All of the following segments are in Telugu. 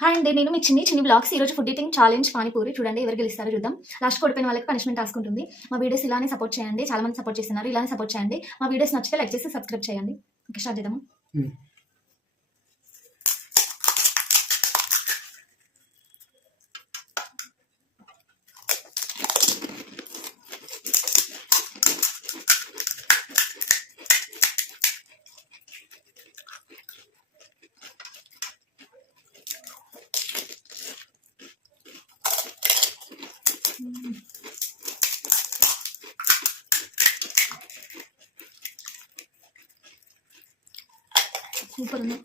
హాయ్ అండి, నేను మీ చిన్ని బ్లాగ్స్. ఈ రోజు ఫుడ్ ఈటింగ్ ఛాలెంజ్ పానీపూరి. చూడండి ఎవరు గెలుస్తారో చూద్దాం. లాస్ట్ ఓడిపోయిన వాళ్ళకి పనిష్మెంట్ టాస్క్ ఉంటుంది. మా వీడియోస్ ఇలానే సపోర్ట్ చేయండి. చాలా మంది సపోర్ట్ చేస్తున్నారు, ఇలానే సపోర్ట్ చేయండి. మా వీడియోస్ నచ్చితే లైక్ చేసి సబ్స్క్రైబ్ చేయండి. ఓకే, స్టార్ట్ చేద్దాము. సూపర్ ఉంది.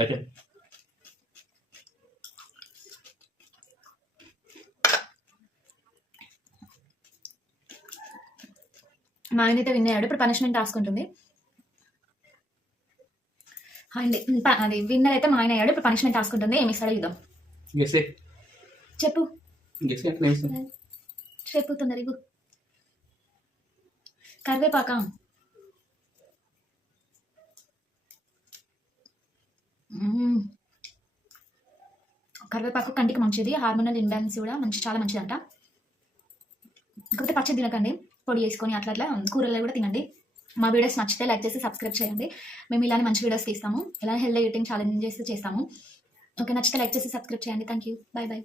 అయితే మా ఆయన అయితే విన్ అయ్యాడు. ఇప్పుడు పనిష్మెంట్ టాస్క్ ఉంటుంది. అండి అది విన్నర్ అయితే మా ఆయన అయ్యాడు. ఇప్పుడు పనిష్మెంట్ టాస్క్ ఉంటుంది. ఏమి ఇస్తాడో చూద్దాం. చెప్పు చెప్పు తొందర ఇవ్వు. కరివేపాక. కరివేపాకు కంటికి మంచిది, హార్మోనల్ ఇంబ్యాలెన్స్ కూడా చాలా మంచిదంట. కాకపోతే పచ్చడి తినకండి, పొడి వేసుకొని అట్లా అట్లా కూరల్లో కూడా తినండి. మా వీడియోస్ నచ్చితే లైక్ చేసి సబ్స్క్రైబ్ చేయండి. మేము ఇలానే మంచి వీడియోస్ తీస్తాము, ఇలా హెల్తీ ఈటింగ్ ఛాలెంజెస్ చేస్తాము. ఓకే, నచ్చితే లైక్ చేసి సబ్స్క్రైబ్ చేయండి. Thank you, bye bye.